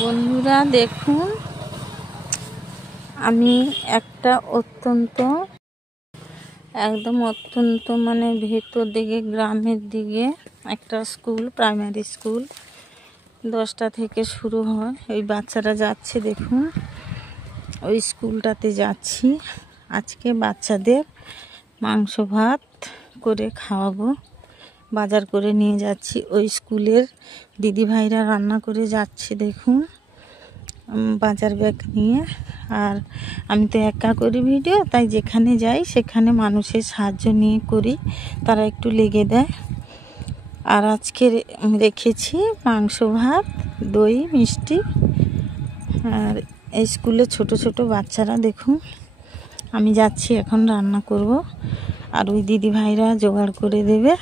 বন্ধুরা দেখুন, আমি একটা একদম অত্যন্ত মানে ভেতর দিকে গ্রামের দিকে একটা স্কুল, প্রাইমারি স্কুল 10টা থেকে শুরু হয়। ওই বাচ্চারা যাচ্ছে দেখুন, ওই স্কুলটাতে যাচ্ছি। আজকে বাচ্চাদের মাংস ভাত করে খাওয়াবো, বাজার করে নিয়ে যাচ্ছি। ওই স্কুলের দিদি ভাইরা রান্না করে যাচ্ছে দেখুন, বাজার ব্যাগ নিয়ে। আর আমি তো একা করি ভিডিও, তাই যেখানে যাই সেখানে মানুষের সাহায্য নিয়ে করি, তারা একটু লেগে দেয়। আর আজকে রেখেছি মাংস ভাত, দই, মিষ্টি। আর এই স্কুলে ছোট ছোট বাচ্চারা দেখুন, আমি যাচ্ছি এখন রান্না করব। আর ওই দিদি ভাইরা জোগাড় করে দেবে,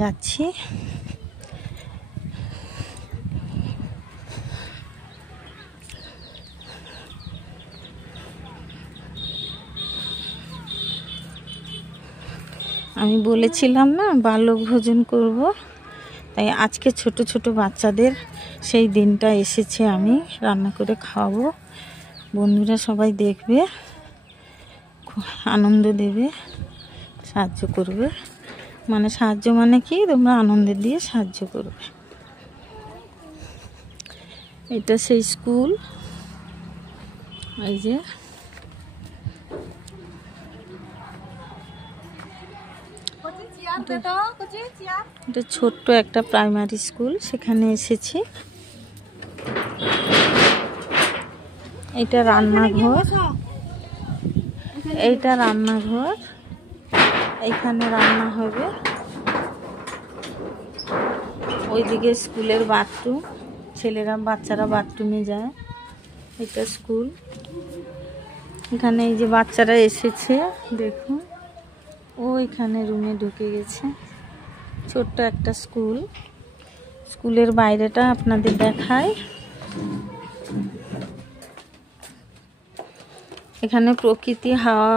যাচ্ছি। আমি বলেছিলাম না বালক ভোজন করব, তাই আজকে ছোট ছোট বাচ্চাদের সেই দিনটা এসেছে, আমি রান্না করে খাওয়াবো। বন্ধুরা সবাই দেখবে, আনন্দ দেবে, সাহায্য করবে। মানে সাহায্য মানে কি, তোমরা আনন্দ দিয়ে সাহায্য করবে। এটা সেই স্কুল, এই যে এটা ছোট্ট একটা প্রাইমারি স্কুল, সেখানে এসেছি। এটা রান্নাঘর, এইটা রান্নাঘর, এইখানে রান্না হবে। ওইদিকে স্কুলের বাথরুম, বাচ্চারা বাথরুমে যায়। এটা স্কুল, এখানে এই যে বাচ্চারা এসেছে দেখুন, ওইখানে রুমে ঢুকে গেছে। ছোট্ট একটা স্কুল, স্কুলের বাইরেটা আপনাদের দেখায়। এখানে প্রকৃতি হাওয়া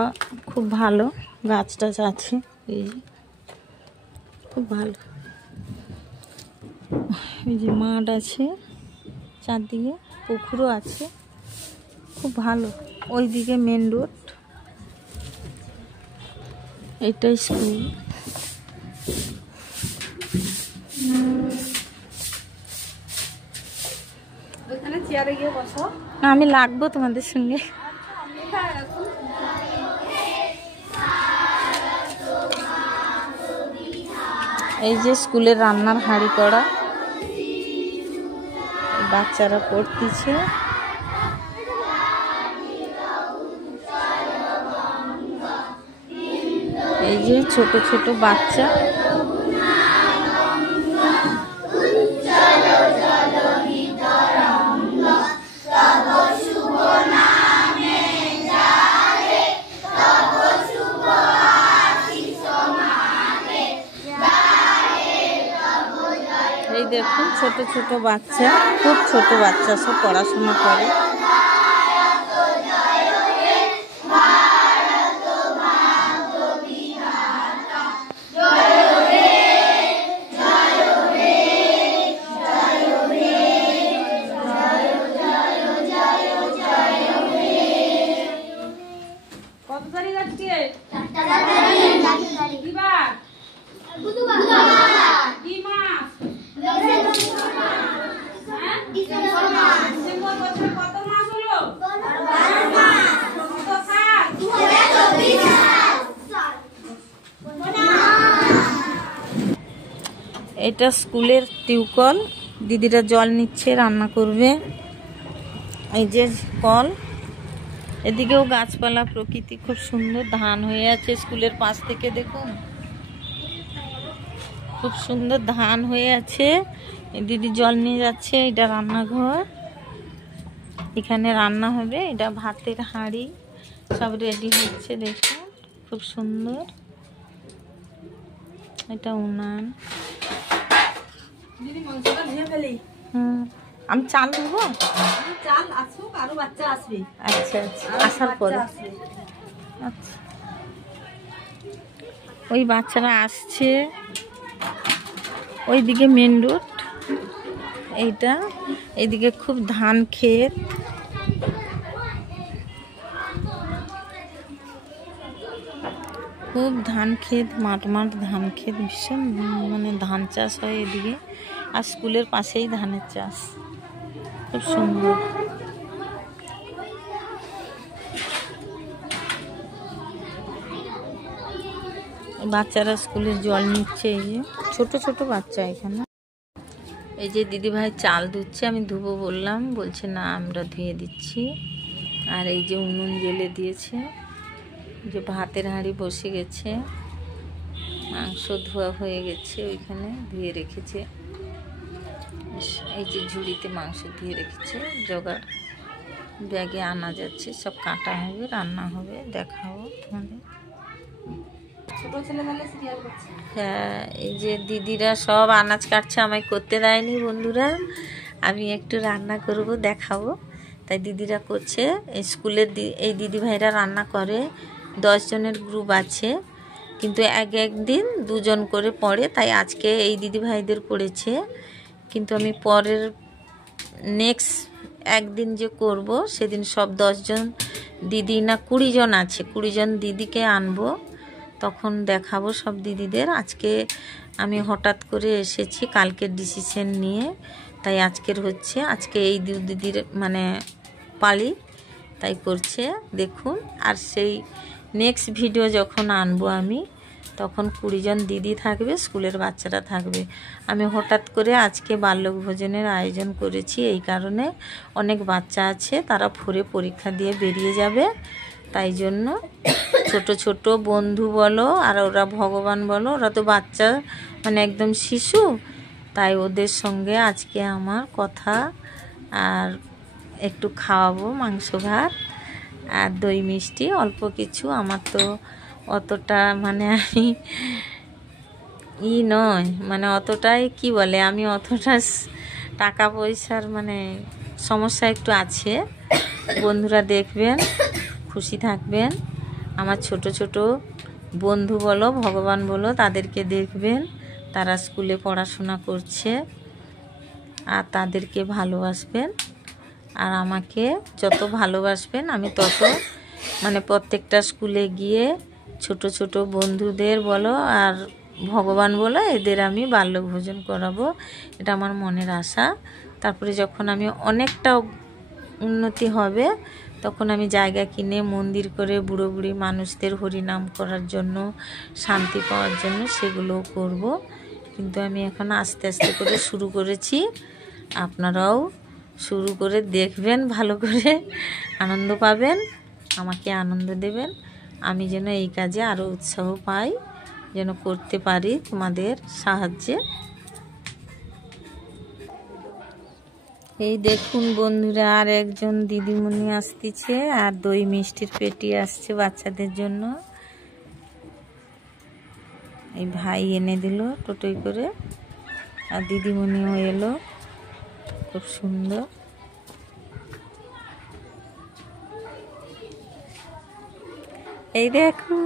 খুব ভালো, গাছ টাছ আছে, এই খুব ভালো। এই যে মাঠ আছে, চারদিকে পুকুরও আছে, খুব ভালো। ওইদিকে মেন রোড, এইটাই স্কুল। না, আমি লাগবো তোমাদের সঙ্গে। এই যে স্কুলের রান্নার হাঁড়ি করা, বাচ্চারা পড়তেছে। এই যে ছোট ছোট বাচ্চা, এই দেখুন ছোট ছোট বাচ্চা, খুব ছোট বাচ্চা, সব পড়াশোনা করে। কত তারিখ আজকে? এটা স্কুলের টিউবকল, দিদিরা জল নিচ্ছে, রান্না করবে। এই যে কল, এদিকেও গাছপালা, প্রকৃতি খুব সুন্দর, ধান হয়ে আছে স্কুলের পাশ থেকে দেখুন, খুব সুন্দর ধান হয়ে আছে। দিদি জল নিয়ে যাচ্ছে। এটা রান্নাঘর, এখানে রান্না হবে। এটা ভাতের হাঁড়ি, সব রেডি হচ্ছে দেখুন, খুব সুন্দর। এটা উনান। আমি চাল দেবো, চাল আসুক, আরো বাচ্চা আসবে। আচ্ছা আচ্ছা, আসার পরে আচ্ছা, ওই বাচ্চারা আসছে। ওইদিকে মেন রোড, এইটা, এইদিকে খুব ধান ক্ষেত, খুব ধান ক্ষেত, মাঠ মাঠ ধান ক্ষেত, ভীষণ মানে ধান চাষ হয় এদিকে। আর স্কুলের পাশেই ধানের চাষ, খুব সুন্দর। বাচ্চারা স্কুলের জল নিচ্ছে, এই যে ছোট ছোট বাচ্চা এখানে। এই যে দিদিভাই চাল ধুচ্ছে, আমি ধুবো বললাম, বলছে না আমরা ধুয়ে দিচ্ছি। আর এই যে উনুন জ্বেলে দিয়েছে, যে ভাতের হাঁড়ি বসে গেছে, মাংস ধোয়া হয়ে গেছে, ওইখানে ধুয়ে রেখেছে। এই যে ঝুড়িতে মাংস ধুয়ে রেখেছে, জোগাড় ব্যাগে আনা যাচ্ছে, সব কাটা হবে, রান্না হবে, দেখাবো তোমাদের। হ্যাঁ, এই যে দিদিরা সব আনাজ কাটছে, আমায় করতে দেয়নি বন্ধুরা, আমি একটু রান্না করব, দেখাবো। তাই দিদিরা করছে। এই স্কুলের এই দিদিভাইরা রান্না করে, 10 জনের গ্রুপ আছে, কিন্তু একদিন 2 জন করে পড়ে। তাই আজকে এই দিদিভাইদের পড়েছে, কিন্তু আমি পরের নেক্সট একদিন যে করব সেদিন সব 10 জন দিদি, না 20 জন আছে, 20 জন দিদিকে আনবো, তখন দেখাবো সব দিদিদের। আজকে আমি হঠাৎ করে এসেছি কালকের ডিসিশন নিয়ে, তাই আজকের হচ্ছে। আজকে এই দিদির মানে পালি, তাই করছে দেখুন। আর সেই নেক্সট ভিডিও যখন আনবো আমি, তখন 20 জন দিদি থাকবে, স্কুলের বাচ্চারা থাকবে। আমি হঠাৎ করে আজকে বাল্যক ভোজনের আয়োজন করেছি, এই কারণে অনেক বাচ্চা আছে, তারা 4 পরীক্ষা দিয়ে বেরিয়ে যাবে, তাই জন্য ছোট ছোট বন্ধু বলো আর ওরা ভগবান বলো, ওরা তো বাচ্চা মানে একদম শিশু, তাই ওদের সঙ্গে আজকে আমার কথা। আর একটু খাওয়াবো মাংস ভাত আর দই মিষ্টি, অল্প কিছু। আমার তো অতটা মানে আমি নয়, মানে অতটাই কি বলে, আমি অতটা টাকা পয়সার মানে সমস্যা একটু আছে। বন্ধুরা দেখবেন, খুশি থাকবেন। আমার ছোট ছোট বন্ধু বলো, ভগবান বলো, তাদেরকে দেখবেন, তারা স্কুলে পড়াশোনা করছে, আর তাদেরকে ভালোবাসবেন। আর আমাকে যত ভালোবাসবেন আমি তত মানে প্রত্যেকটা স্কুলে গিয়ে ছোট ছোট বন্ধুদের বলো আর ভগবান বলো, এদের আমি বাল্যভোজন করাবো, এটা আমার মনের আশা। তারপরে যখন আমি অনেকটা উন্নতি হবে, তখন আমি জায়গা কিনে মন্দির করে বুড়ো বুড়ি মানুষদের হরিনাম করার জন্য, শান্তি পাওয়ার জন্য সেগুলোও করব। কিন্তু আমি এখন আস্তে আস্তে করে শুরু করেছি, আপনারাও শুরু করে দেখবেন, ভালো করে আনন্দ পাবেন, আমাকে আনন্দ দেবেন, আমি যেন এই কাজে আরও উৎসাহ পাই, যেন করতে পারি তোমাদের সাহায্যে। এই দেখুন বন্ধুরা, আর একজন দিদিমণি আসতেছে, আর দই মিষ্টির পেটি আসছে বাচ্চাদের জন্য। এই ভাই এনে দিল টোটোয় করে, আর দিদিমণিও এলো, খুব সুন্দর। এই দেখুন,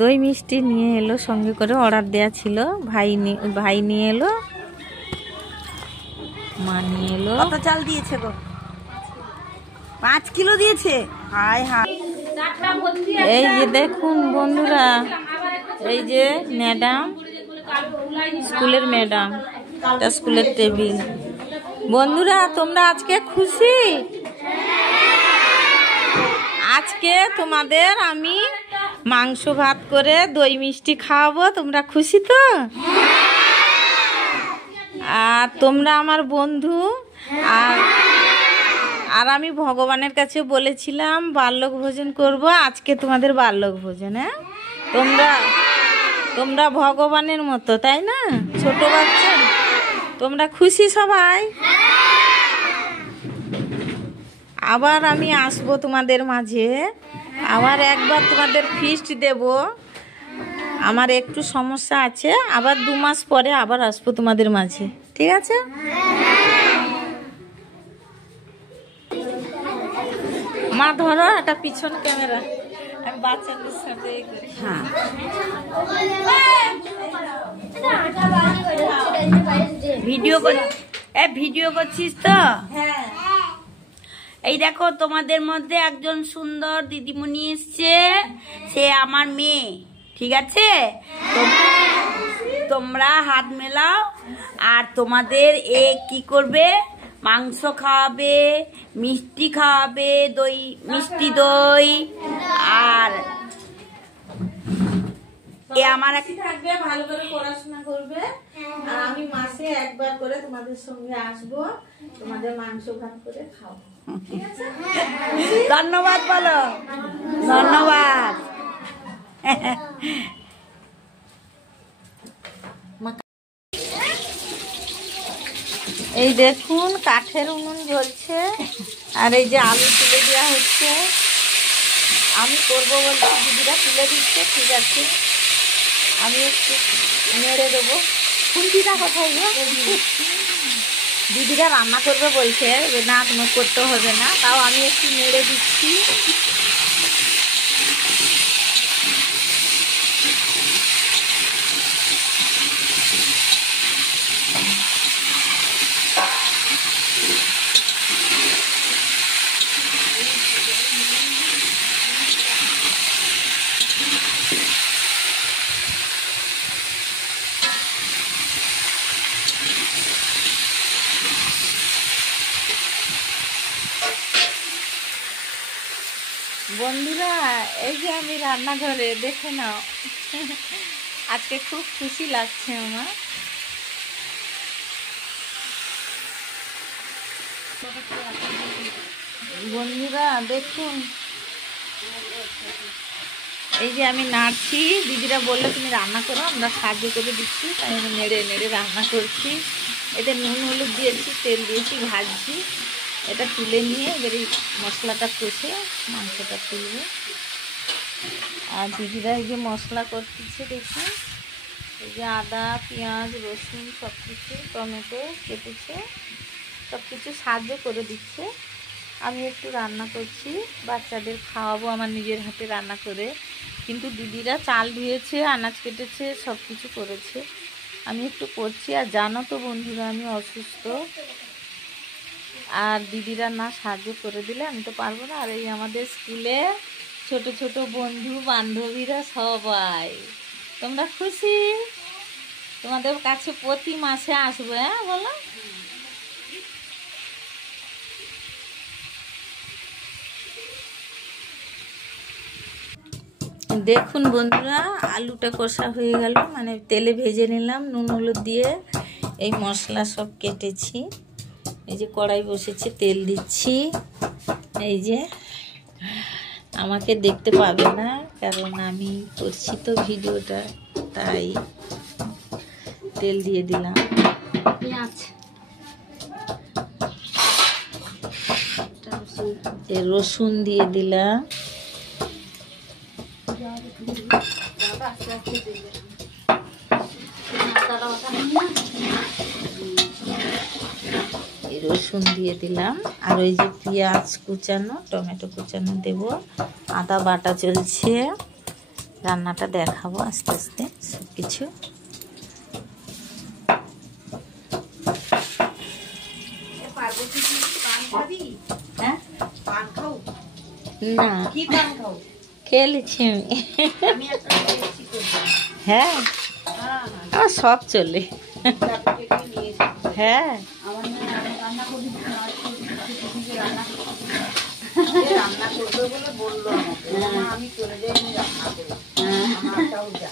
দই মিষ্টি নিয়ে এলো সঙ্গে করে, অর্ডার দেয়া ছিল, ভাই নিয়ে এলো, মা নিয়ে এলো। কত চাল দিয়েছে গো? 5 কিলো দিয়েছে। হায় হায়। এই যে দেখুন বন্ধুরা, এই যে ম্যাডাম, স্কুলের ম্যাডাম, এটা স্কুলের টেবিল। বন্ধুরা তোমরা আজকে খুশি? আজকে তোমাদের আমি মাংস ভাত করে দই মিষ্টি খাওয়াবো, তোমরা খুশি তো? আর তোমরা আমার বন্ধু, আর আমি ভগবানের কাছে বলেছিলাম বাল্যক ভোজন করব, আজকে তোমাদের বাল্যক ভোজন। হ্যাঁ, তোমরা ভগবানের মতো, তাই না? ছোট বাচ্চা, তোমরা খুশি সবাই? আবার আমি আসবো তোমাদের মাঝে, আবার একবার তোমাদের ফিস্ট দেব। আমার একটু সমস্যা আছে, আবার 2 মাস পরে আবার আসবো তোমাদের মাঝে, ঠিক আছে? মা ধরো, এটা পিছন ক্যামেরা, আমি বাচ্চাদের সাথে হ্যাঁ ভিডিও করছিস তো? হ্যাঁ। এই দেখো তোমাদের মধ্যে একজন সুন্দর দিদিমণি এসছে, সে আমার মেয়ে, ঠিক আছে? তোমরা হাত মেলাও আর তোমাদের এ কি করবে, মাংস খাওয়াবে, মিষ্টি খাওয়াবে, দই, মিষ্টি দই, আর এ আমার থাকবে, ভালো করে পড়াশোনা করবে। আর আমি মাসে একবার করে তোমাদের সঙ্গে আসবো, তোমাদের মাংস ভাত করে খাবো। ধন্যবাদ বলো, ধন্যবাদ। এই দেখুন কাঠের উনুন জ্বলছে, আর এই যে আলু তুলে দেওয়া হচ্ছে। আমি করবো বলতে দিদিরা তুলে দিচ্ছে, ঠিক আছে আমি একটু নেড়ে দেবো। খুন্তিটা কোথায় গো? দিদিরা রান্না করবে বলছে, না তোমার করতে হবে না, তাও আমি একটু নেড়ে দিচ্ছি। বন্ধুরা, এই যে আমি রান্নাঘরে, দেখে নাও, আজকে খুব খুশি লাগছে আমার। বন্ধুরা দেখুন, এই যে আমি নাড়ছি, দিদিরা বললে তুমি রান্না করো, আমরা সাহায্য করে দিচ্ছি, তাই আমি নেড়ে নেড়ে রান্না করছি। এতে নুন হলুদ দিয়েছি, তেল দিয়েছি, ভাজছি। এটা তুলে নিয়ে এবার এই মশলাটা কষে মাংসটা তুলবে। আর দিদিরা এই যে মশলা করতেছে দেখুন, এই যে আদা, পেঁয়াজ, রসুন সব কিছু, টমেটো কেটেছে, সব কিছু সাহায্য করে দিচ্ছে। আমি একটু রান্না করছি, বাচ্চাদের খাওয়াবো আমার নিজের হাতে রান্না করে। কিন্তু দিদিরা চাল ধুয়েছে, আনাজ কেটেছে, সব কিছু করেছে, আমি একটু করছি। আর জানো তো বন্ধুরা, আমি অসুস্থ, আর দিদিরা না সাহায্য করে দিলে আমি তো পারবো না। আর এই আমাদের স্কুলে ছোট ছোট বন্ধু বান্ধবীরা সবাই, তোমরা খুশি? তোমাদের কাছে প্রতি মাসে আসবো, হ্যাঁ বলো? দেখুন বন্ধুরা, আলুটা কষা হয়ে গেল, মানে তেলে ভেজে নিলাম নুন হলুদ দিয়ে। এই মশলা সব কেটেছি, এই যে কড়াই বসেছে, তেল দিচ্ছি। এই যে আমাকে দেখতে পাবে না, কারণ আমি করছি তো ভিডিওটা, তাই তেল দিয়ে দিলাম। রসুন দিয়ে দিলাম, রসুন দিয়ে দিলাম, আর ওই যে পেঁয়াজ কুচানো, টমেটো কুচানো দেব, আদা বাটা চলছে। রান্নাটা দেখাবো আস্তে আস্তে সব কিছু। না খেলেছি আমি, হ্যাঁ আমার সব চলে, হ্যাঁ রান্না করবে বলে বললো আমাকে, আমি চলে যাই, আমি রান্না করি, আমারটাও যা।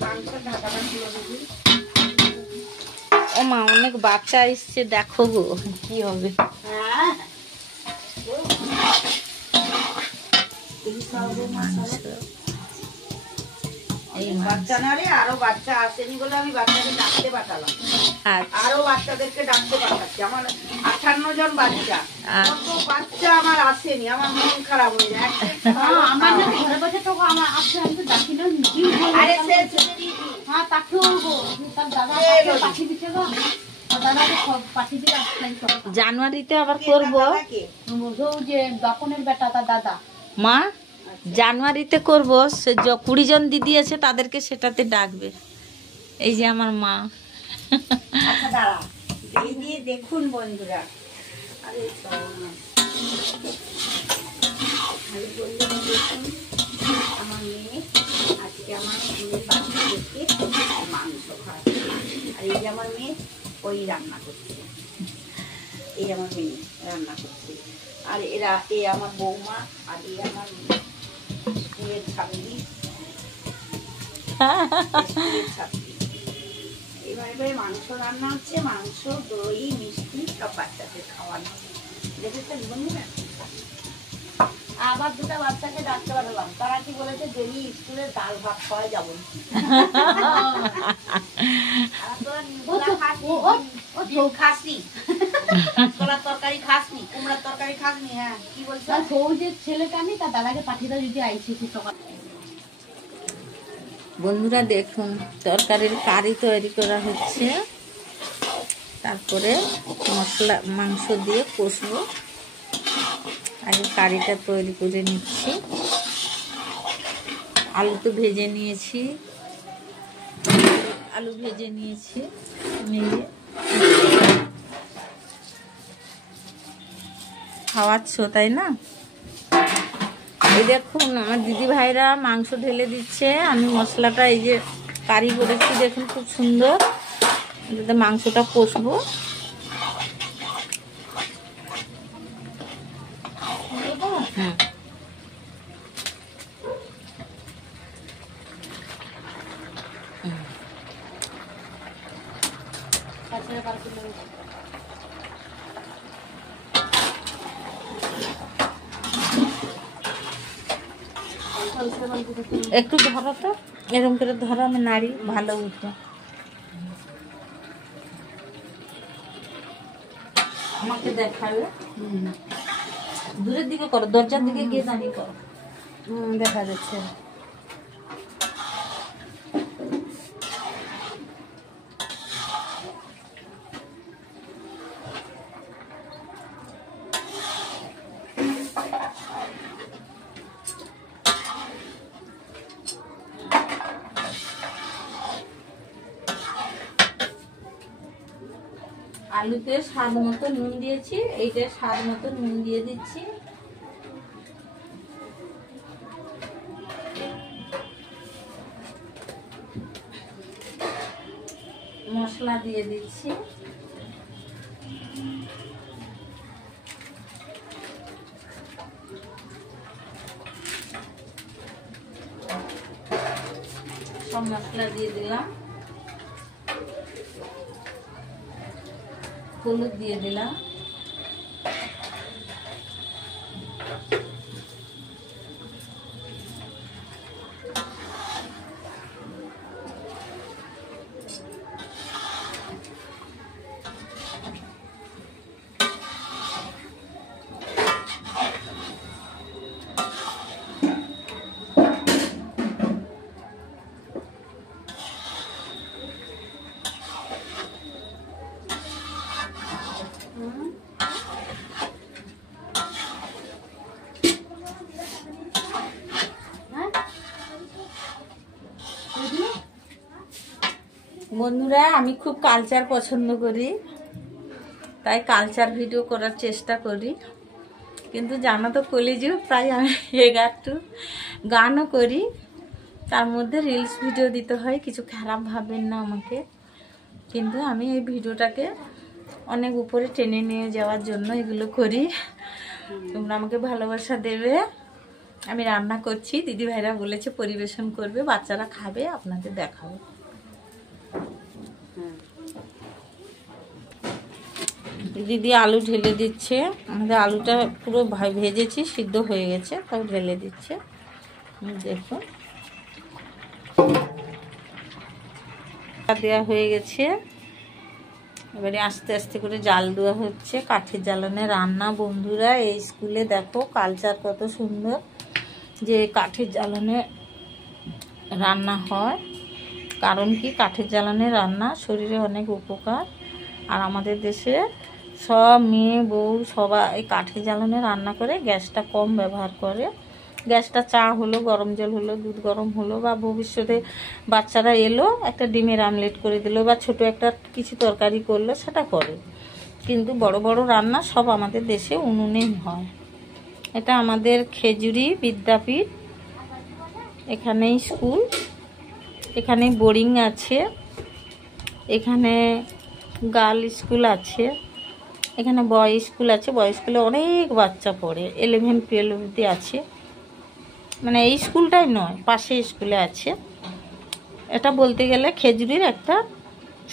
মাংসের ঢাকাটা ছিল দিদি। ও মা, অনেক বাচ্চা এসছে, দেখো গো কি হবে। এই বাচ্চা না রে, আরো বাচ্চা আসেনি বলে আমি বাচ্চাকে ডাকতে পাঠালাম, আরো বাচ্চাদেরকে ডাকতে পাঠাচ্ছি। আমার 58 জন বাচ্চা, কত বাচ্চা আমার আসেনি, আমার মন খারাপ হয়ে যায়। আমার ঘরে বসে তো আমার আসছে, আমি তো ডাকি না। আরে সে ছেড়ে দিয়েছি, হ্যাঁ তাকে বলবো, তার দাদা পাঠিয়ে দিচ্ছে গো, জানুয়ারিতে আবার করব মা, জানুয়ারিতে করব। সে 20 জন দিদি আছে তাদেরকে সেটাতে ডাকবে। এই যে আমার মা। আচ্ছা দাঁড়া, এই দিয়ে দেখুন বন্ধুরা, আরে দেখুন আমার মেয়ে আজকে আমার স্কুলের বাচ্চাদেরকে মাংস খায়, আর এই যে আমার মেয়ে ওই রান্না করছে, এই আমার মেয়ে রান্না করছে, আর এরা এ আমার বৌমা, আর এই আমার স্কুলের ছাত্রী, এবারে মাংস রান্না হচ্ছে, মাংস দই মিষ্টি সব বাচ্চাদের খাওয়ানো। দেখেছেন বন্ধুরা? আবার দুটো বাচ্চাকে ডাকতে পারলাম, তারা কি বলেছে ডেলি স্কুলে ডাল ভাত খাওয়া যাবো খাসনি, কাঁচকলার তরকারি খাসনি, কুমড়ার তরকারি খাসনি। হ্যাঁ কি বলছো? সৌজের ছেলেটা আমি তার দাদাকে পাঠিয়ে দাও যদি আইসি সকাল। বন্ধুরা দেখুন, তরকারির কারি তৈরি করা হচ্ছে, তারপরে মশলা মাংস দিয়ে কষবো। আগে কারিটা তৈরি করে নিচ্ছি। আলু তো ভেজে নিয়েছি, আলু ভেজে নিয়েছি। খাওয়াচ্ছ তাই না? এই দেখুন আমার দিদি ভাইরা মাংস ঢেলে দিচ্ছে, আমি মশলাটা এই যে কারি করেছি দেখুন খুব সুন্দর। এটাতে মাংসটা কষবো। হুম, একটু ধরো তো, এরকম করে ধরো, আমি নাড়ি ভালো উঠে। আমাকে দেখাবে, দূরের দিকে করো, দরজার দিকে গিয়ে দাঁড়িয়ে করো। দেখা যাচ্ছে। আলুতে স্বাদ মতো নুন দিয়েছি, এইটা স্বাদ মতো নুন দিয়ে দিচ্ছি। মশলা দিয়ে দিচ্ছি। সব মশলা দিয়ে দিলাম, হলুদ দিয়ে দিলাম, বন্ধুরা আমি খুব কালচার পছন্দ করি, তাই কালচার ভিডিও করার চেষ্টা করি। কিন্তু জানো তো কলিযুগ, তাই আমি একটু গানও করি, তার মধ্যে রিলস ভিডিও দিতে হয়। কিছু খারাপ ভাবেন না আমাকে, কিন্তু আমি এই ভিডিওটাকে অনেক উপরে টেনে নিয়ে যাওয়ার জন্য এগুলো করি। তোমরা আমাকে ভালোবাসা দেবে। আমি রান্না করছি, দিদি ভাইরা বলেছে পরিবেশন করবে, বাচ্চারা খাবে, আপনাদের দেখাবো। দিদি আলু ঢেলে দিচ্ছে, আমাদের আলুটা পুরো ভেজেছি, সিদ্ধ হয়ে গেছে, তাও ঢেলে দিচ্ছে। দেখুন দেওয়া হয়ে গেছে, এবারে আস্তে আস্তে করে জাল দেওয়া হচ্ছে। কাঠের জ্বালানে রান্না বন্ধুরা, এই স্কুলে দেখো কালচার কত সুন্দর, যে কাঠের জ্বালানে রান্না হয়। কারণ কি, কাঠের জ্বালানে রান্না শরীরে অনেক উপকার। আর আমাদের দেশে সব মেয়ে বউ সবাই কাঠে জ্বালানো রান্না করে, গ্যাসটা কম ব্যবহার করে। গ্যাসটা চা হলো, গরম জল হলো, দুধ গরম হলো, বা ভবিষ্যতে বাচ্চারা এলো একটা ডিমের আমলেট করে দিল, বা ছোট একটা কিছু তরকারি করলো, সেটা করে। কিন্তু বড় বড় রান্না সব আমাদের দেশে উনুনেই হয়। এটা আমাদের খেজুরি বিদ্যাপীঠ, এখানেই স্কুল, এখানে বোরিং আছে, এখানে গার্ল স্কুল আছে, এখানে বয় স্কুল আছে। বয় স্কুলে অনেক বাচ্চা পড়ে, 11-12 অবধি আছে। মানে এই স্কুলটাই নয়, পাশে স্কুলে আছে। এটা বলতে গেলে খেজুরির একটা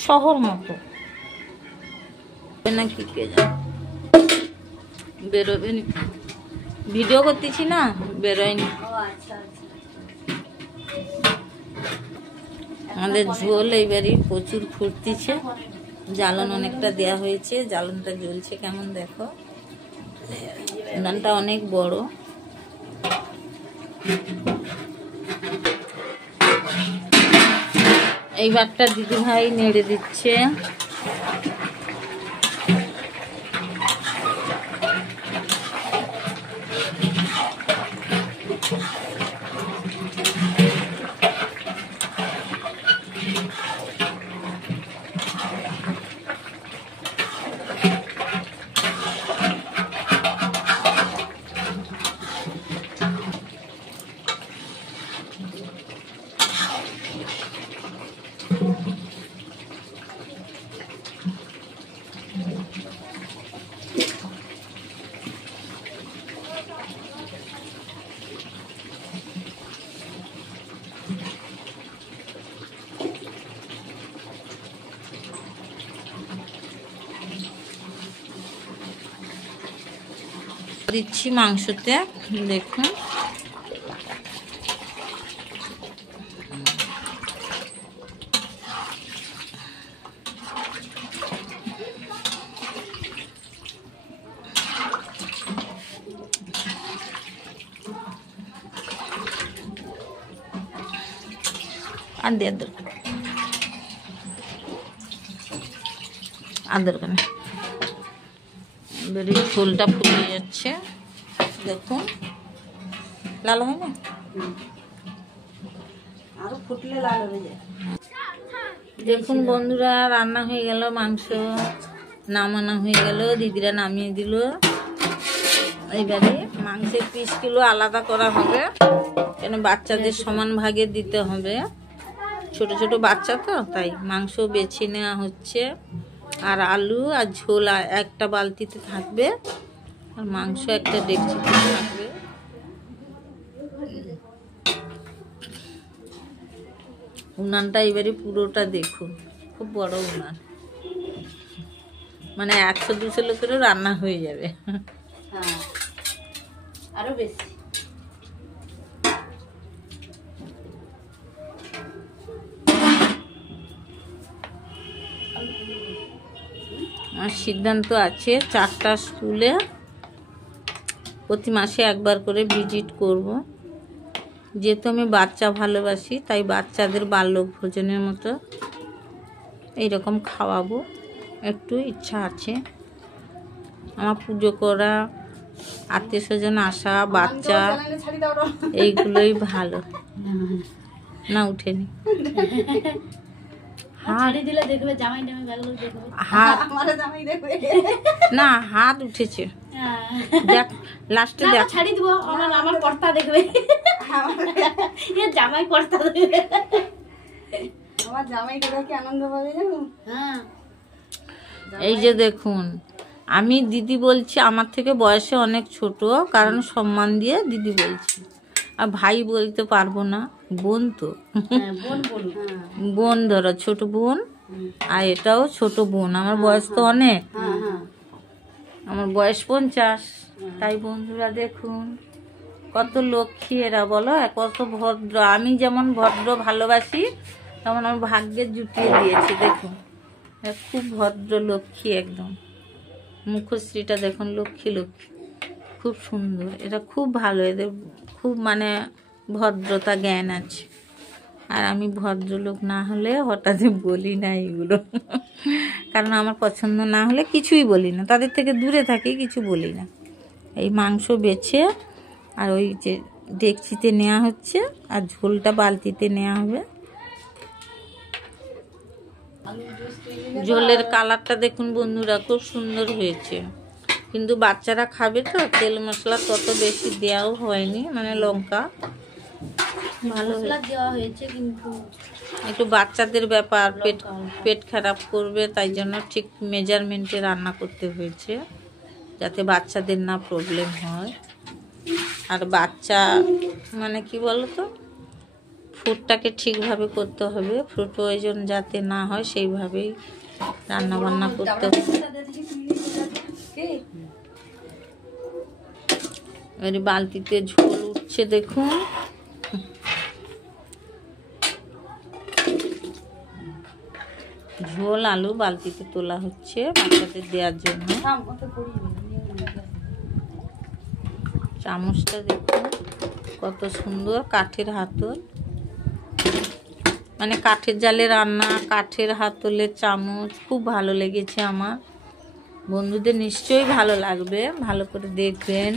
শহর মতো। না কি কে জানে, বেরোবে নি, ভিডিও করতেছি না, বেরোয়নি। আমাদের ঝোল এইবারই প্রচুর ফুটতিছে, জ্বালন অনেকটা দেয়া হয়েছে, জ্বালনটা জ্বলছে কেমন দেখো। উনানটা অনেক বড়। এইবারটা দিদি ভাই নেড়ে দিচ্ছে। দিচ্ছি মাংসতে, দেখুন আর দেওয়ার দরকার, আর দরকার নেই। এবারে ঝোলটা ফুটে যাচ্ছে, দেখুন লাল হয় না, আরো ফুটলে লাল হয়ে যায়। দেখুন বন্ধুরা, রান্না হয়ে গেল, মাংস নামানো হয়ে গেল, দিদিরা নামিয়ে দিল। এবারে মাংসের পিসগুলো আলাদা করা হবে, কেন বাচ্চাদের সমান ভাগে দিতে হবে। ছোট ছোট বাচ্চা তো, তাই মাংস বেছে নেওয়া হচ্ছে। আর আলু আর ঝোল একটা বালতিতে থাকবে, আর মাংস একটা ডেকচিতে থাকবে। উনানটা এবারে পুরোটা দেখুন, খুব বড় উনান, মানে 100-200 লোকেরও রান্না হয়ে যাবে। হ্যাঁ, আরো বেশি। আমার সিদ্ধান্ত আছে 4টা স্কুলে প্রতি মাসে একবার করে ভিজিট করব। যেহেতু আমি বাচ্চা ভালোবাসি, তাই বাচ্চাদের বাল্য ভোজনের মতো এইরকম খাওয়াবো, একটু ইচ্ছা আছে। আমার পুজো করা, আত্মীয় স্বজন আসা, বাচ্চা, এইগুলোই ভালো। না উঠেনি, না হাত উঠেছে, দেখ লাস্টে দেখ, ছাড়ি দিব, আমার কর্তা দেখবে, জামাই কর্তা দেখবে, আমার জামাই কি আনন্দ পাবে জানো। হ্যাঁ, এই যে দেখুন, আমি দিদি বলছি, আমার থেকে বয়সে অনেক ছোট, কারণ সম্মান দিয়ে দিদি বলছি। আর ভাই বলতে পারবো না, বোন তো, বোন ধরো, ছোট বোন। আর এটাও ছোট বোন, আমার বয়স তো অনেক, আমার বয়স 50। তাই বন্ধুরা দেখুন কত লক্ষ্মী এরা, বলো কত ভদ্র। আমি যেমন ভদ্র ভালোবাসি, তেমন আমার ভাগ্যের জুটিয়ে দিয়েছি। দেখুন খুব ভদ্র লক্ষ্মী একদম। মুখশ্রীটা দেখুন, লক্ষ্মী লক্ষ্মী, খুব সুন্দর। এটা খুব ভালো, এদের খুব মানে ভদ্রতা জ্ঞান আছে। আর আমি ভদ্রলোক না হলে হঠাৎ বলি না এগুলো। কারণ আমার পছন্দ না হলে কিছুই বলি না, তাদের থেকে দূরে থাকি, কিছু বলি না। এই মাংস বেছে আর ওই যে ডেকচিতে নেওয়া হচ্ছে, আর ঝোলটা বালতিতে নেওয়া হবে। ঝোলের কালারটা দেখুন বন্ধুরা, খুব সুন্দর হয়েছে, কিন্তু বাচ্চারা খাবে তো, তেল মশলা তত বেশি দেওয়াও হয়নি, মানে লঙ্কা ভালো দেওয়া হয়েছে, কিন্তু একটু বাচ্চাদের ব্যাপার, পেট খারাপ করবে, তাই জন্য ঠিক মেজারমেন্টে রান্না করতে হয়েছে, যাতে বাচ্চাদের না প্রবলেম হয়। আর বাচ্চা মানে কি বলতো, ফুডটাকে ঠিকভাবে করতে হবে, ফুড পয়জন যাতে না হয় সেইভাবেই রান্না বান্না করতে হবে। এবারে বালতিতে ঝোল উঠছে দেখুন, ঝোল আলু বালতিতে তোলা হচ্ছে বাচ্চাদের দেওয়ার জন্য। চামচটা দেখুন কত সুন্দর, কাঠের হাতল, মানে কাঠের জালে রান্না, কাঠের হাতলের চামচ, খুব ভালো লেগেছে আমার। বন্ধুদের নিশ্চয়ই ভালো লাগবে, ভালো করে দেখবেন,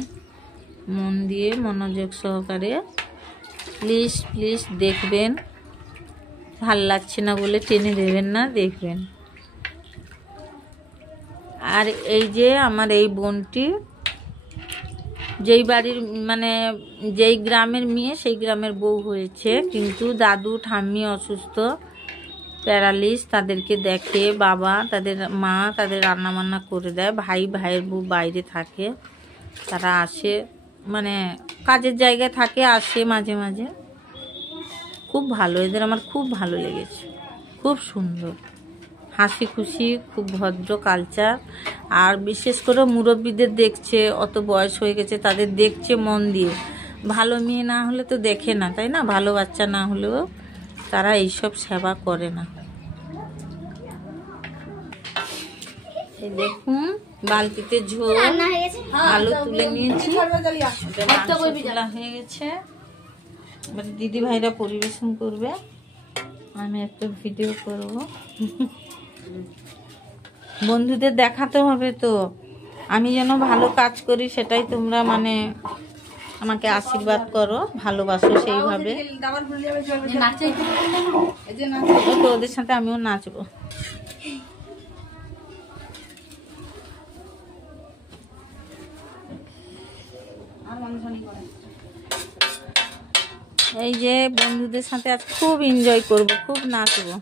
মন দিয়ে মনোযোগ সহকারে, প্লিজ প্লিজ দেখবেন, ভাল লাগছে না বলে টেনে দেবেন না, দেখবেন। আর এই যে আমার এই বোনটি যেই বাড়ির মানে যেই গ্রামের মেয়ে সেই গ্রামের বউ হয়েছে, কিন্তু দাদু ঠাম্মি অসুস্থ, প্যারালিস, তাদেরকে দেখে বাবা, তাদের মা তাদের রান্না বান্না করে দেয়, ভাইয়ের বউ বাইরে থাকে, তারা আসে, মানে কাজের জায়গায় থাকে, আসে মাঝে মাঝে। খুব ভালো, এদের আমার খুব ভালো লেগেছে, খুব সুন্দর, হাসি খুশি, খুব ভদ্র কালচার। আর বিশেষ করে মুরব্বীদের দেখছে, অত বয়স হয়ে গেছে, তাদের দেখছে মন দিয়ে। ভালো মেয়ে না হলে তো দেখে না, তাই না? ভালো বাচ্চা না হলেও তারা এইসব সেবা করে না। এই দেখুন বালতিতে ঝোল, আলু তুলে নিয়েছি, তোলা হয়ে গেছে। এবার দিদি ভাইরা পরিবেশন করবে, আমি একটা ভিডিও করব, বন্ধুদের দেখাতে হবে তো, আমি যেন ভালো কাজ করি, সেটাই তোমরা মানে আমাকে আশীর্বাদ করো, ভালোবাসো সেইভাবে। তো ওদের সাথে আমিও নাচবো। এই যে বন্ধুদের সাথে আজ খুব এনজয় করব, খুব নাচবো।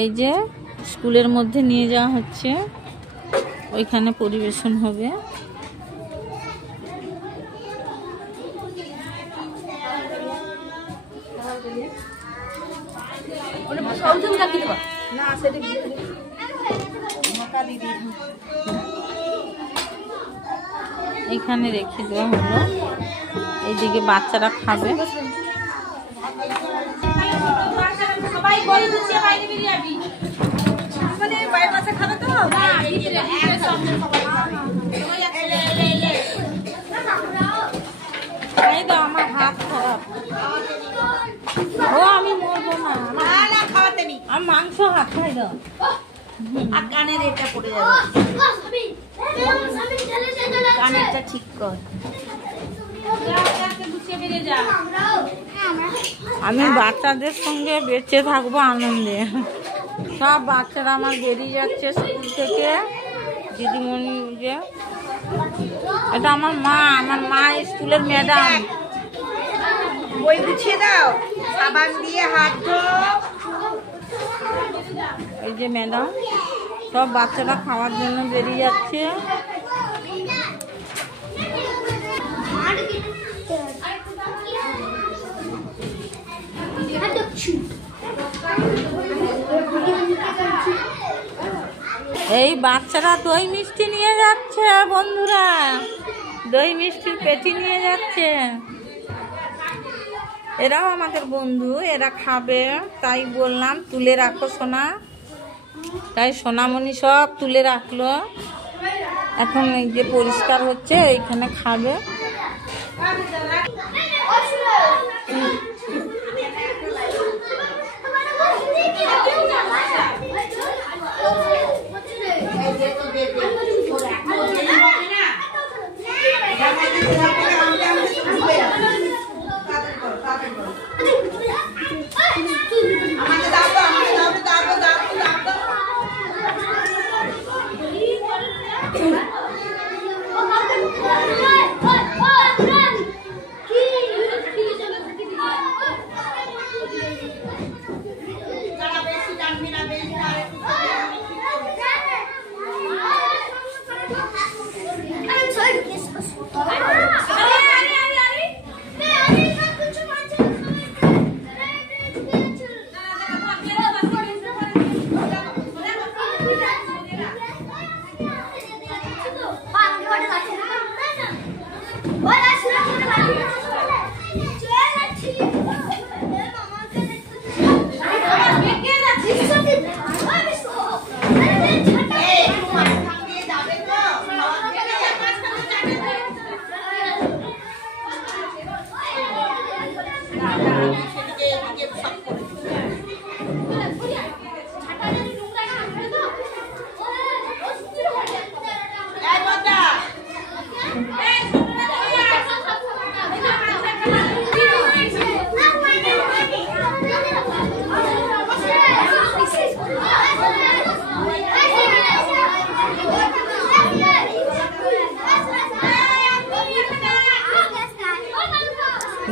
এই যে স্কুলের মধ্যে নিয়ে যাওয়া হচ্ছে, ওইখানে পরিবেশন হবে। এখানে রেখে দেওয়া হলো, এইদিকে বাচ্চারা খাবে। আমার হাত খারাপ, ও আমি মরবো না, আমার মাংস হাত খাই দাও, আর কানের এটা পড়ে যাবে, কানেরটা ঠিক কর। আমি বাচ্চাদের সঙ্গে বেঁচে থাকবো আনন্দে। সব বাচ্চারা আমার বেরিয়ে যাচ্ছে স্কুল থেকে, দিদিমণি যে, এটা আমার মা স্কুলের ম্যাডাম। বই গুছিয়ে দাও, সাবান দিয়ে হাত ধোও। এই যে ম্যাডাম, সব বাচ্চারা খাওয়ার জন্য বেরিয়ে যাচ্ছে। এই বাচ্চারা দই মিষ্টি নিয়ে যাচ্ছে, বন্ধুরা দই মিষ্টির পেটি নিয়ে যাচ্ছে। এরাও আমাদের বন্ধু, এরা খাবে, তাই বললাম তুলে রাখো সোনা। তাই সোনামণি সব তুলে রাখলো, এখন এই যে পরিষ্কার হচ্ছে, এইখানে খাবে।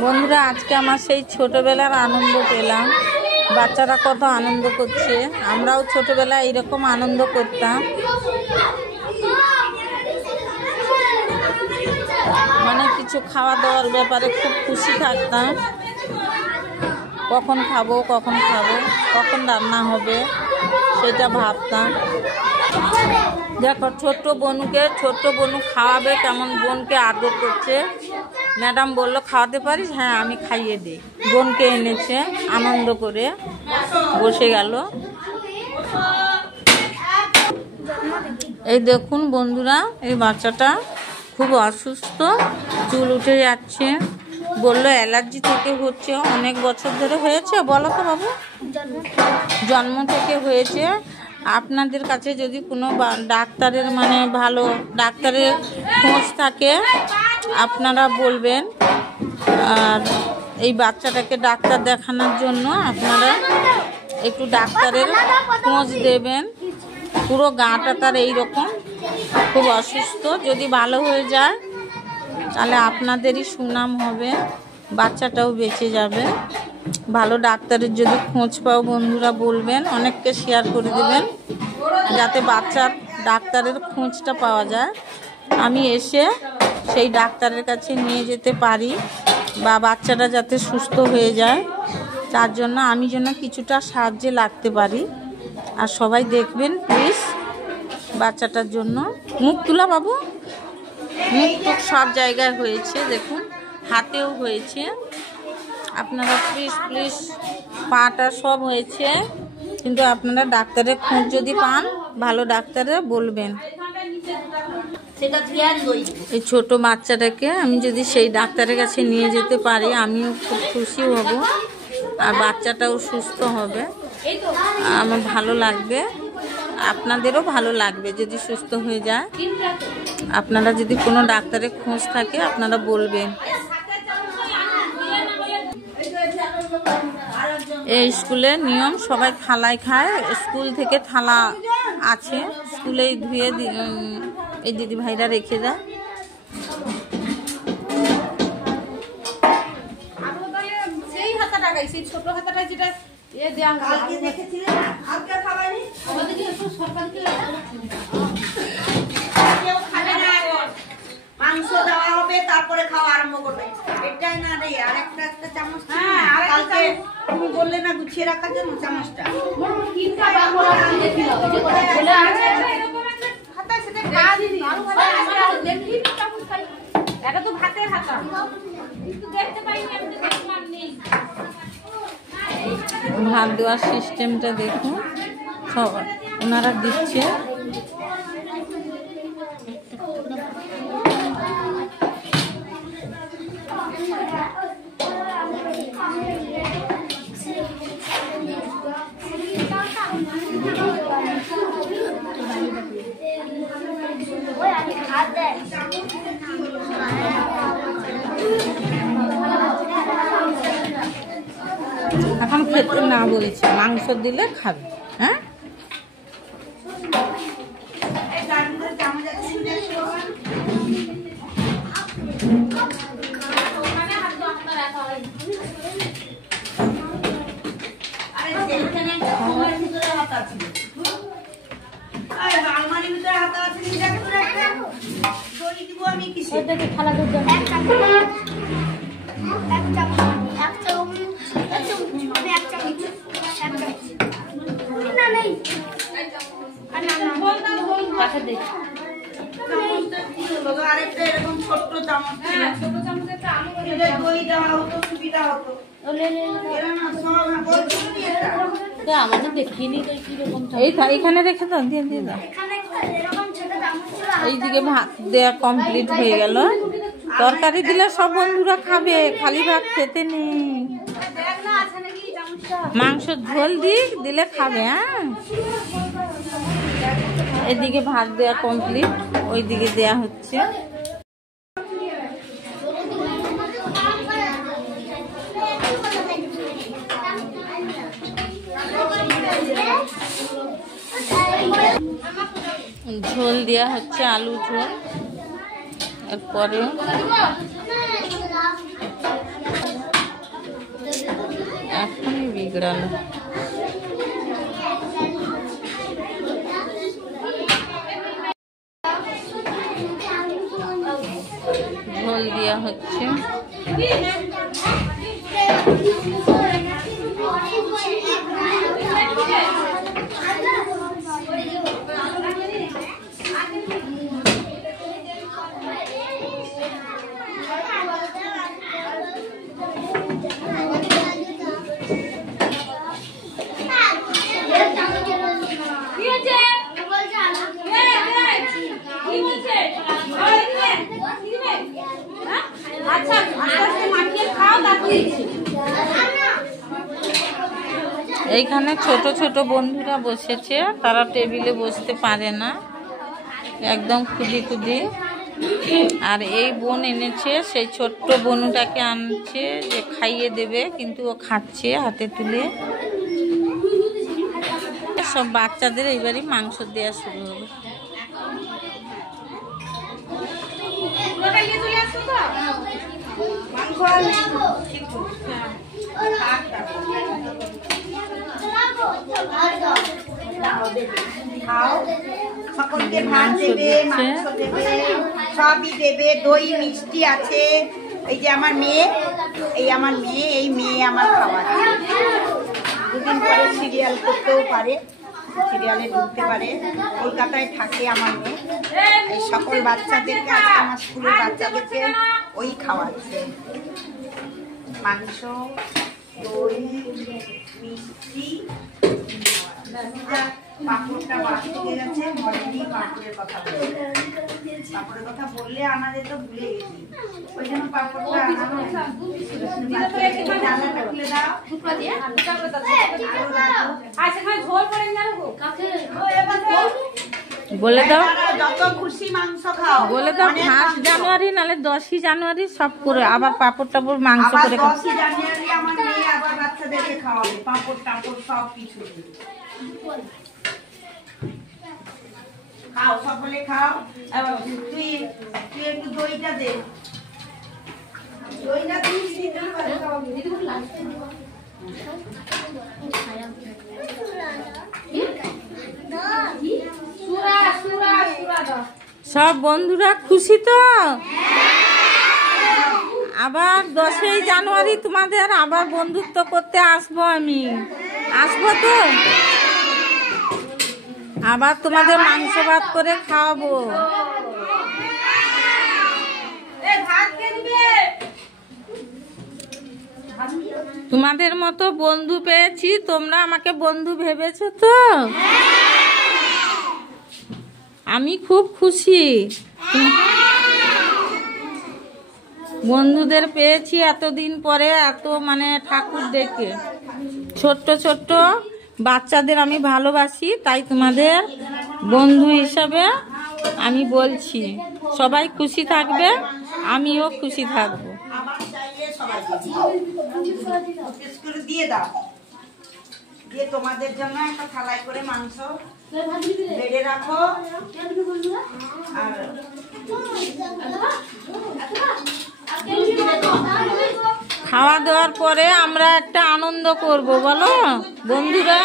বন্ধুরা, আজকে আমার সেই ছোটবেলার আনন্দ পেলাম। বাচ্চারা কত আনন্দ করছে, আমরাও ছোটবেলায় এরকম আনন্দ করতাম। মানে কিছু খাওয়া দাওয়ার ব্যাপারে খুব খুশি থাকতাম। কখন খাবো, কখন রান্না হবে সেটা ভাবতাম। দেখো ছোট্ট বনু খাওয়াবে, কেমন বোনকে আদর করছে। ম্যাডাম বলল খাওয়াতে পারিস? হ্যাঁ, আমি খাইয়ে দিই। বোনকে এনেছে, আনন্দ করে বসে গেল। এই দেখুন বন্ধুরা, এই বাচ্চাটা খুব অসুস্থ, চুল উঠে যাচ্ছে। বললো অ্যালার্জি থেকে হচ্ছে, অনেক বছর ধরে হয়েছে। বলো তো বাবু, জন্ম থেকে হয়েছে। আপনাদের কাছে যদি কোনো ডাক্তারের মানে ভালো ডাক্তারের খোঁজ থাকে আপনারা বলবেন। আর এই বাচ্চাটাকে ডাক্তার দেখানোর জন্য আপনারা একটু ডাক্তারের খোঁজ দেবেন। পুরো গাটা তার এইরকম, খুব অসুস্থ। যদি ভালো হয়ে যায় তাহলে আপনাদেরই সুনাম হবে, বাচ্চাটাও বেঁচে যাবে। ভালো ডাক্তারের যদি খোঁজ পাও বন্ধুরা বলবেন, অনেককে শেয়ার করে দেবেন যাতে বাচ্চার ডাক্তারের খোঁজটা পাওয়া যায়। আমি এসে সেই ডাক্তারের কাছে নিয়ে যেতে পারি বা বাচ্চাটা যাতে সুস্থ হয়ে যায়, তার জন্য আমি যেন কিছুটা সাহায্যে লাগতে পারি। আর সবাই দেখবেন প্লিজ বাচ্চাটার জন্য। মুখ তুলা বাবু, মুখ টুক সব জায়গায় হয়েছে, দেখুন হাতেও হয়েছে। আপনারা প্লিজ পাটা সব হয়েছে, কিন্তু আপনারা ডাক্তারের খোঁজ যদি পান ভালো ডাক্তারে বলবেন। এই ছোট বাচ্চাটাকে আমি যদি সেই ডাক্তারের কাছে নিয়ে যেতে পারি আমিও খুব খুশি হব, আর বাচ্চাটাও সুস্থ হবে। আমার ভালো লাগবে, আপনাদেরও ভালো লাগবে যদি সুস্থ হয়ে যায়। আপনারা যদি কোনো ডাক্তারের খোঁজ থাকে আপনারা বলবেন। এই স্কুলের নিয়ম, সবাই থালায় খায়। স্কুল থেকে থালা আছে, স্কুলেই ধুয়ে এই দিদি ভাইরা রেখে দেয়। সেই হাতাটা, সেই ছোট হাতাটা যেটা দেওয়া মাংস দেওয়া হবে, তারপরে খাওয়া আরম্ভ করবে। এটাই না রে, আরেকটা একটা চামচ। কালকে তুমি বললে না গুছিয়ে রাখার জন্য চামচটা। এটা তো ভাতের হাতা, দেখতে পাইনি। ভাত দেওয়ার সিস্টেমটা দেখুন, সব ওনারা দিচ্ছে। এখন খেতে না বলেছে, মাংস দিলে খাবে। হ্যাঁ, আলমারির ভিতরে হাতা আছে, দড়ি দিব আমি কিসে খালা দুধ আরেকটা এরকম ছোট্ট চামচ, ছোট চামচের দই দেওয়া হতো, সুবিধা হতো। এইখানে রেখে দাও, দিয়ে দাও। এইদিকে ভাত দেওয়া কমপ্লিট হয়ে গেল, তরকারি দিলে সব বন্ধুরা খাবে, খালি ভাত খেতে নেই। মাংস ঝোল দিলে খাবে। হ্যাঁ, এদিকে ভাত দেওয়া কমপ্লিট, ওইদিকে দেয়া হচ্ছে। ঝোল দেওয়া হচ্ছে, আলু ঝোল। এরপরে এখনই বিগড়ালো। ঝোল দেওয়া হচ্ছে। এইখানে ছোট ছোট বন্ধুরা বসেছে, তারা টেবিলে বসতে পারে না, একদম খুদি। আর এই বোন এনেছে, সেই ছোট্ট বোনটাকে আনছে যে খাইয়ে দেবে, কিন্তু ও খাচ্ছে হাতে তুলে। সব বাচ্চাদের এইবারই মাংস দেওয়া শুরু হবে। সকলকে ভাত দেবে, মাংস দেবে, সবই দেবে, দই মিষ্টি আছে। এই যে আমার মেয়ে, এই মেয়ে আমার খাওয়া। দুদিন পরে সিরিয়াল করতেও পারে, সিরিয়ালে ঢুকতে পারে। কলকাতায় থাকে আমার মেয়ে। এই সকল বাচ্চাদেরকে, আজকে আমার স্কুলের বাচ্চাদেরকে ওই খাওয়াচ্ছে। মাংস, দই, মিষ্টি, পাঁপড়টা বাড়তে গেছে। মর্নিং পাঁপড়ের কথা বললে আমাদের তো ভুলে গেছি, ওই জন্য পাঁপড়টা জানলাটা খুলে দাও। বলে দাও, যত খুশি মাংস খাও। বলে দাও 5 জানুয়ারি নালে 10ই জানুয়ারি সব করে আবার পাঁপড় টাপড় মাংস করে 10ই জানুয়ারি আমার মেয়ে আবার বাচ্চাদেরকে খাওয়াবে, পাঁপড় টাপড় সব কিছু। খাও, সকলে খাও। তুই একটু দইটা দে, দইটা দিস। সব বন্ধুরা খুশি তো? আবার 10ই জানুয়ারি তোমাদের আবার বন্ধুত্ব করতে আসবো, আমি আসবো তো, আবার তোমাদের মাংস ভাত করে খাওয়াবো। তোমাদের মতো বন্ধু পেয়েছি, তোমরা আমাকে বন্ধু ভেবেছো তো? আমি খুব খুশি বন্ধুদের পেয়েছি এতদিন পরে, এত মানে ঠাকুর দেখে। ছোট্ট ছোট্ট বাচ্চাদের আমি ভালোবাসি, তাই তোমাদের বন্ধু হিসাবে আমি বলছি, সবাই খুশি থাকবে, আমিও খুশি থাকবো। দিয়ে দাও, দিয়ে তোমাদের জন্য একটা থালায় করে মাংস বেড়ে রাখো। আর খাওয়া দাওয়ার পরে আমরা একটা আনন্দ করব, বলো বন্ধুরা।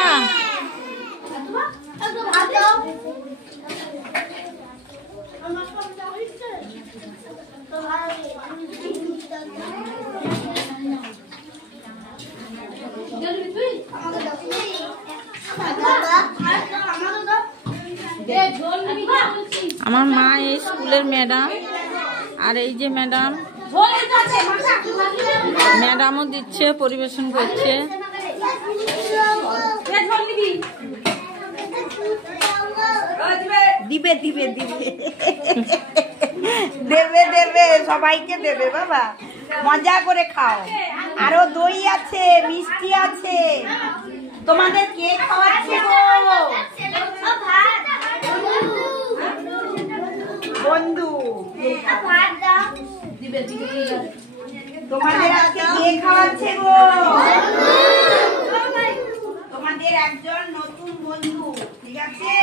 আমার মা এই স্কুলের ম্যাডাম, আর এই যে ম্যাডামও দিচ্ছে, পরিবেশন করছে। দিবে দিবে দিবে দেবে দেবে, সবাইকে দেবে বাবা, মজা করে খাও। আরো দই আছে, মিষ্টি আছে। তোমাদের কে খাওয়াচ্ছে গো? বন্ধু। তোমাদের আজকে কে খাওয়াচ্ছে গো? তোমাদের একজন নতুন বন্ধু, ঠিক আছে?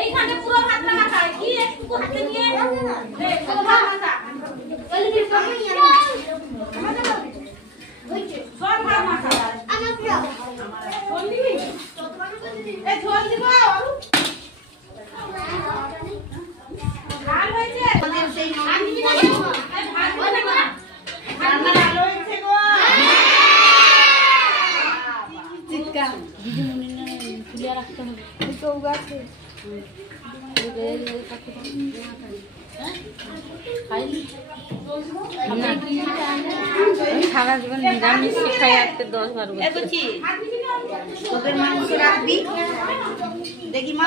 এইখানে পুরো ভাত না খায় কি একটু হাতে নিয়ে পুরো ভাত মাথা সব ভাত মাথা এই ঝোল দিব লাল হয়েছে সেই আমি ভাত বলে না রান্না ভালো হয়েছে গো। চিৎকার দিদিমণি না তুলে রাখতে হবে তো গাছে সারা জীবন নিরামিষ খাই আজকে 10-12 বছর। তোদের মাংস রাখবি দেখি মা।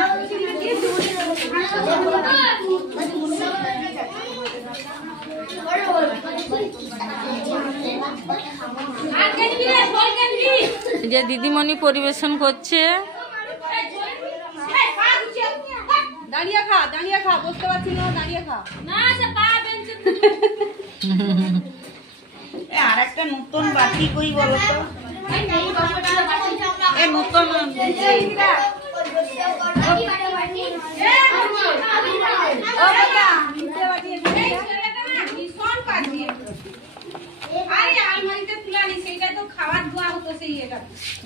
যে দিদিমণি পরিবেশন করছে। দাঁড়িয়ে খা বসতে পারছি না, দাঁড়িয়ে খা না সে পা বেঞ্চে। আর একটা নতুন বাটি কই বলো তো? এই নতুন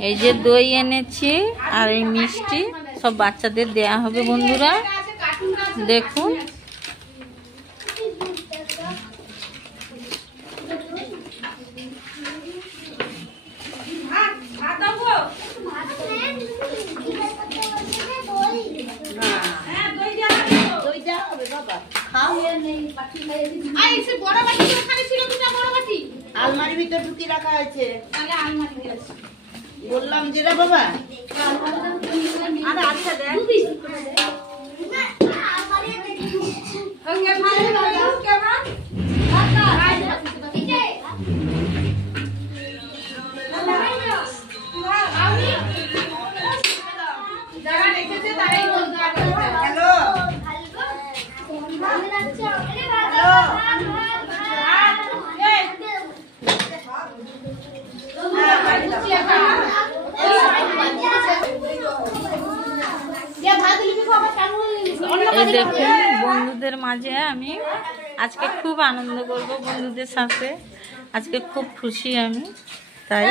এই যে দই এনেছি আর এই মিষ্টি সব বাচ্চাদের দেয়া হবে বন্ধুরা, দেখুন। আলমারির ভিতর ঢুকি রাখা হয়েছে। বললাম যে রে বাবা আচ্ছা দেখ এই দেখুন বন্ধুদের মাঝে আমি আজকে খুব আনন্দ করব বন্ধুদের সাথে, আজকে খুব খুশি আমি, তাই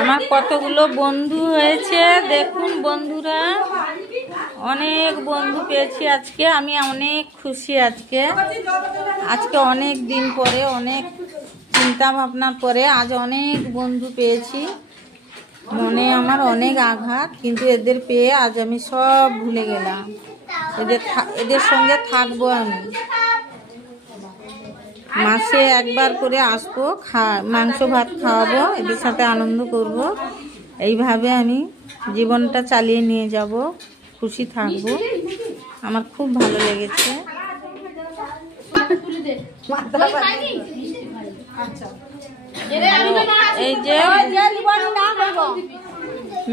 আমার কতগুলো বন্ধু হয়েছে দেখুন বন্ধুরা, অনেক বন্ধু পেয়েছি আজকে, আমি অনেক খুশি আজকে। আজকে অনেক দিন পরে, অনেক চিন্তা ভাবনার পরে আজ অনেক বন্ধু পেয়েছি। মনে আমার অনেক আঘাত, কিন্তু এদের পেয়ে আজ আমি সব ভুলে গেলাম। এদের সঙ্গে থাকবো আমি, মাসে একবার করে আসবো, মাংস ভাত খাওয়াবো, এদের সাথে আনন্দ করব। এইভাবে আমি জীবনটা চালিয়ে নিয়ে যাব, খুশি থাকবো। আমার খুব ভালো লেগেছে। এই যে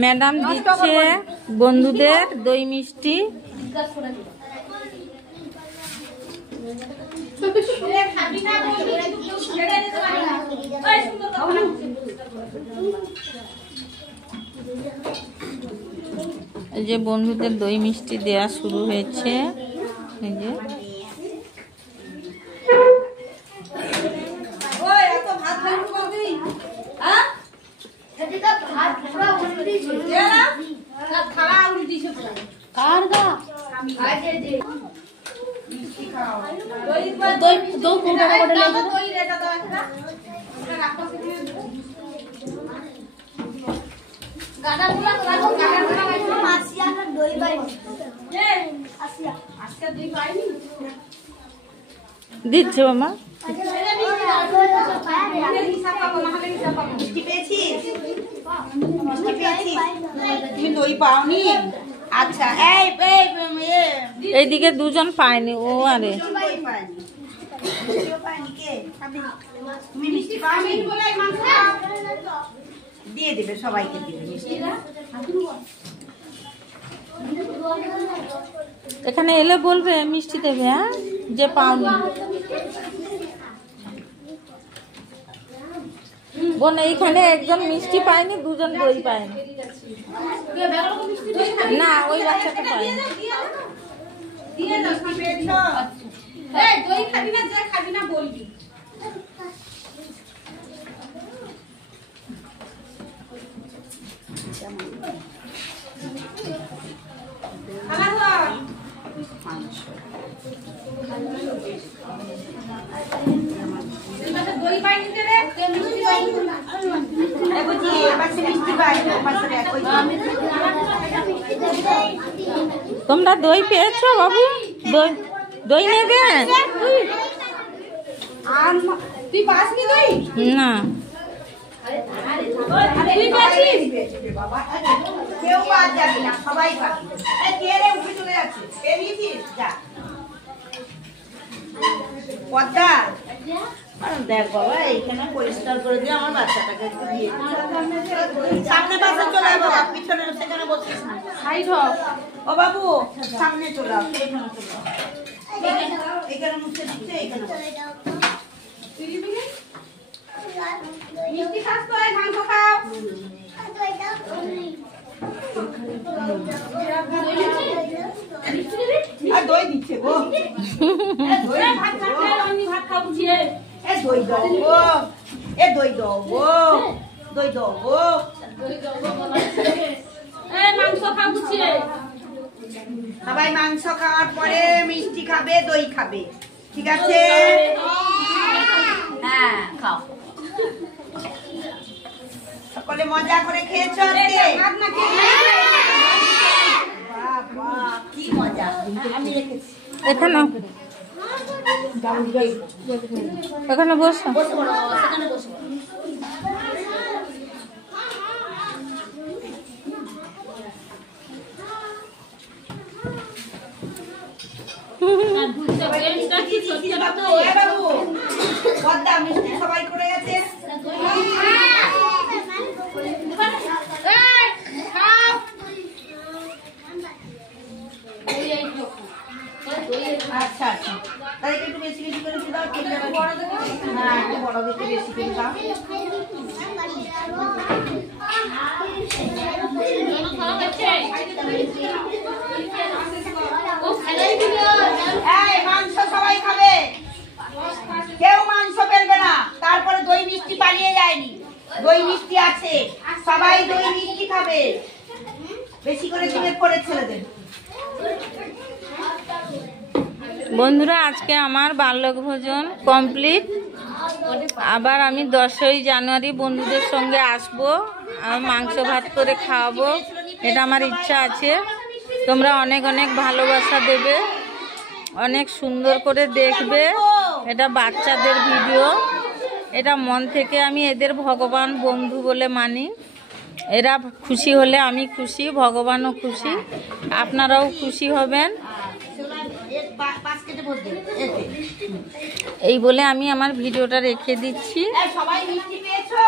ম্যাডাম দিচ্ছে বন্ধুদের দই মিষ্টি। এই যে বন্ধুদের দই মিষ্টি দেয়া শুরু হয়েছে। এই যে দিচ্ছে মামা। তুমি দই পাওনি? আচ্ছা, এইদিকে দুজন পায়নি, ও আরে তুমি মিষ্টি পাওনি? দিয়ে দেবে, সবাইকে দিবে মিষ্টি। এখানে এলে বলবে মিষ্টি দেবে, হ্যাঁ, যে পাওনি। বোন এইখানে একজন মিষ্টি পায়নি, দুজন দই পায়নি। না, ওই বাচ্চাটা পায়নি। দই খাবি না, যে খাবি না বলবি। দই পাইনি রে, মিষ্টি পাইনি। তোমরা দই পেয়েছো বাবু? দই দই নেবে? তুই পাসনি দই? না, তুই পেয়েছিস? কেউ বাদ যাবি না, সবাই পাবি। কে রে উঠে চলে যাচ্ছে? পেয়েছিস? যা পদ্মা, দেখ বাবা, এইখানে পরিষ্কার করে দিয়ে আমার বাচ্চাটাকে একটু দিয়ে সামনে পাশে চলে আয় বাবা, পিছনে সেখানে বসিস না, সাইড হ। ও বাবু, সামনে চলে আও, এখানে চলে আও, এখানে মুছে দিচ্ছে, এখানে মিষ্টি খাস তো, মাংস খাও। আর দই দিচ্ছে গো, ভাত খাবে, আমি ভাত খাবো ছিয়ে। এ দই দাও গো, এ দই দাও গো, দই দাও গো। মাংস খাবো ছিয়ে। সবাই মাংস খাওয়ার পরে মিষ্টি খাবে, দই খাবে, ঠিক আছে? হ্যাঁ, খাও। সকলে মজা করে খেয়েছো আজকে? বাহ বাহ, কি মজা। আমি রেখেছি এখানে এখানে বসো। পদ্মা মিষ্টি সবাই করে গেছে। আচ্ছা আচ্ছা, তাদেরকে একটু বেশি বেশি করে দাও। হ্যাঁ, একটু বড়দেরকে বেশি করে দাও। এই মাংস সবাই খাবে, কেউ মাংস ফেলবে না। তারপরে দই মিষ্টি পালিয়ে যায়নি, দই মিষ্টি আছে, সবাই দই মিষ্টি খাবে। বেশি করে চিকেন করে ছেলেদের। বন্ধুরা, আজকে আমার বাল্যভোজন কমপ্লিট। আবার আমি 10ই জানুয়ারি বন্ধুদের সঙ্গে আসবো, আর মাংস ভাত করে খাওয়াবো, এটা আমার ইচ্ছা আছে। তোমরা অনেক অনেক ভালোবাসা দেবে, অনেক সুন্দর করে দেখবে। এটা বাচ্চাদের ভিডিও, এটা মন থেকে আমি এদের ভগবান বন্ধু বলে মানি। এরা খুশি হলে আমি খুশি, ভগবানও খুশি, আপনারাও খুশি হবেন। এই বলে আমি আমার ভিডিওটা রেখে দিচ্ছি। সবাই মিষ্টি পেয়েছো?